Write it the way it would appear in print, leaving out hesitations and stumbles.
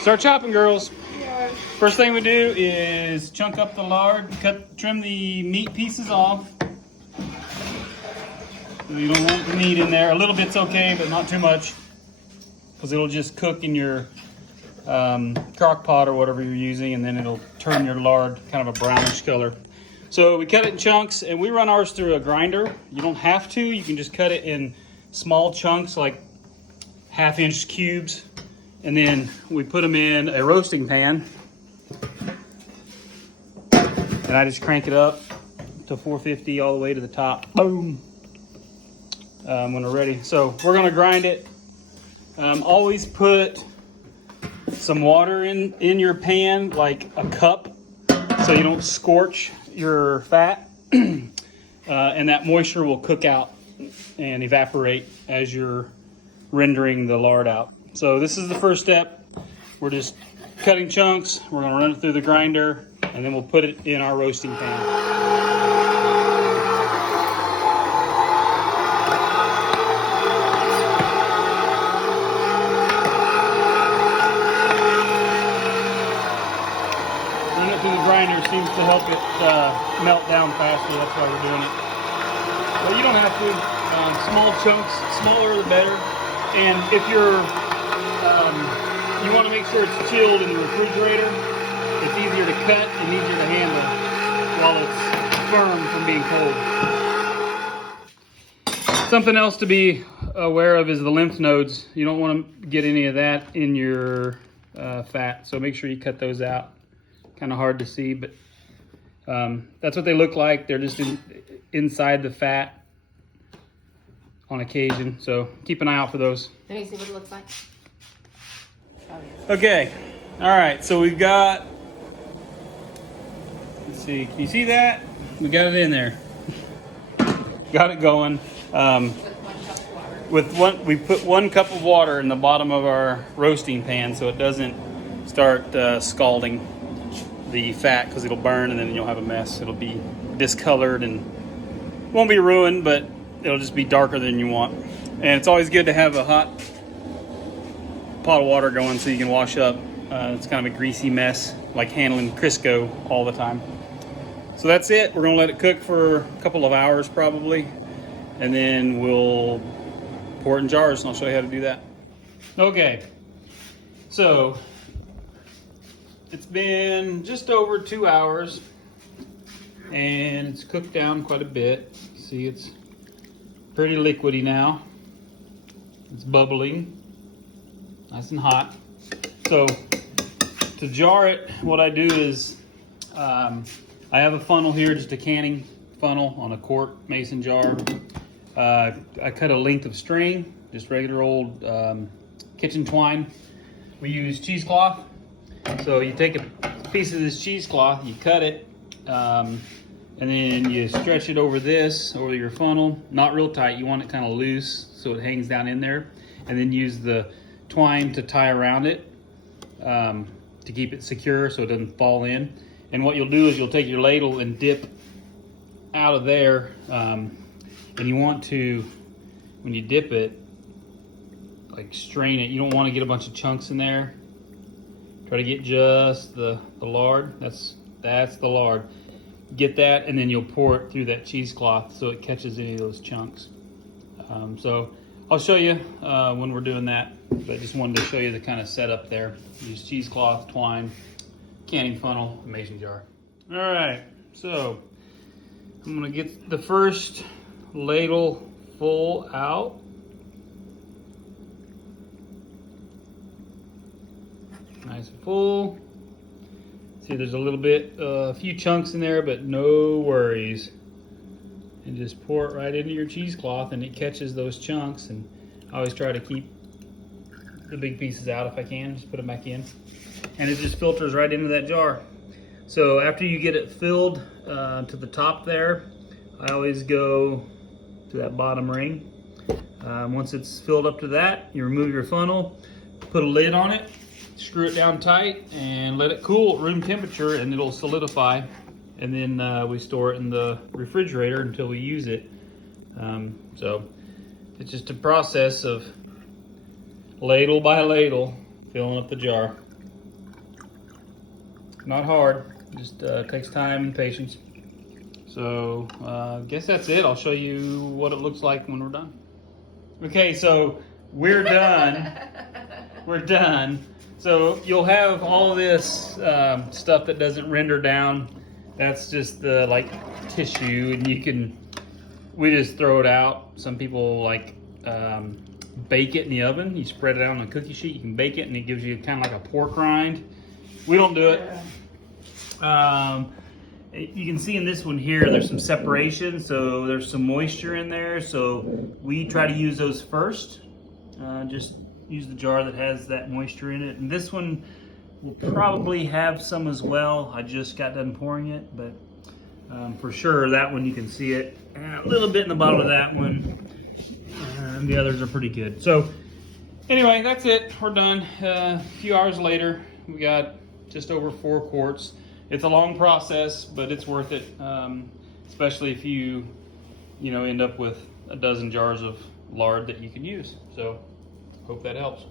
Start chopping, girls. First thing we do is chunk up the lard, trim the meat pieces off. So you don't want the meat in there. A little bit's okay, but not too much, because it'll just cook in your crock pot or whatever you're using, and then it'll turn your lard kind of a brownish color. So we cut it in chunks, and we run ours through a grinder. You don't have to. You can just cut it in small chunks, like 1/2-inch cubes, and then we put them in a roasting pan. And I just crank it up to 450 all the way to the top. Boom. When we're ready. So we're gonna grind it. Always put some water in your pan, like a cup, so you don't scorch your fat. And that moisture will cook out and evaporate as you're rendering the lard out. So this is the first step. We're just cutting chunks. We're gonna run it through the grinder, and then we'll put it in our roasting pan. Run it through the grinder seems to help it melt down faster. That's why we're doing it. But you don't have to. Small chunks, smaller the better. And if you're, you want to make sure it's chilled in the refrigerator. It's easier to cut and easier to handle while it's firm from being cold. Something else to be aware of is the lymph nodes. You don't want to get any of that in your fat, so make sure you cut those out. Kind of hard to see, but that's what they look like. They're just inside the fat on occasion, so keep an eye out for those. Let me see what it looks like. Okay, all right, so we've got, let's see, can you see that? We got it in there. Got it going. We put 1 cup of water in the bottom of our roasting pan so it doesn't start scalding the fat, because it'll burn and then you'll have a mess. It'll be discolored and won't be ruined, but it'll just be darker than you want. And it's always good to have a hot pot of water going so you can wash up. It's kind of a greasy mess, like handling Crisco all the time. So that's it. We're gonna let it cook for a couple of hours probably, and then we'll pour it in jars, and I'll show you how to do that. Okay, so it's been just over 2 hours, and it's cooked down quite a bit. See, it's pretty liquidy now. It's bubbling, nice and hot. So to jar it, what I do is I have a funnel here, just a canning funnel on a quart mason jar. I cut a length of string, just regular old kitchen twine. We use cheesecloth. So you take a piece of this cheesecloth, you cut it, and then you stretch it over your funnel. Not real tight, you want it kind of loose so it hangs down in there. And then use the twine to tie around it to keep it secure so it doesn't fall in. And what you'll do is you'll take your ladle and dip out of there. And you want to, when you dip it, like strain it. You don't want to get a bunch of chunks in there. Try to get just the lard. That's the lard. Get that, and then you'll pour it through that cheesecloth so it catches any of those chunks. So I'll show you when we're doing that, but I just wanted to show you the kind of setup there. Use cheesecloth, twine, canning funnel, mason jar. All right, so I'm gonna get the first ladle full out. Nice and full. See, there's a little bit, a few chunks in there, but no worries. And just pour it right into your cheesecloth, and it catches those chunks. And I always try to keep the big pieces out if I can. Just put them back in, and it just filters right into that jar. So after you get it filled to the top there, I always go to that bottom ring. Once it's filled up to that, you remove your funnel, put a lid on it, screw it down tight, and let it cool at room temperature, and it'll solidify. And then we store it in the refrigerator until we use it. So it's just a process of ladle by ladle filling up the jar. Not hard, just takes time and patience. So I guess that's it. I'll show you what it looks like when we're done. Okay, so we're done. We're done. So you'll have all this stuff that doesn't render down. That's just the like tissue, and we just throw it out. Some people like bake it in the oven. You spread it out on a cookie sheet. You can bake it, and it gives you kind of like a pork rind. We don't do it. You can see in this one here, there's some separation, so there's some moisture in there. So we try to use those first. Just use the jar that has that moisture in it. And this one will probably have some as well. I just got done pouring it, but for sure that one you can see it. And a little bit in the bottom of that one. And the others are pretty good. So anyway, that's it. We're done. A few hours later, we got just over 4 quarts. It's a long process, but it's worth it, especially if you end up with a dozen jars of lard that you can use. So hope that helps.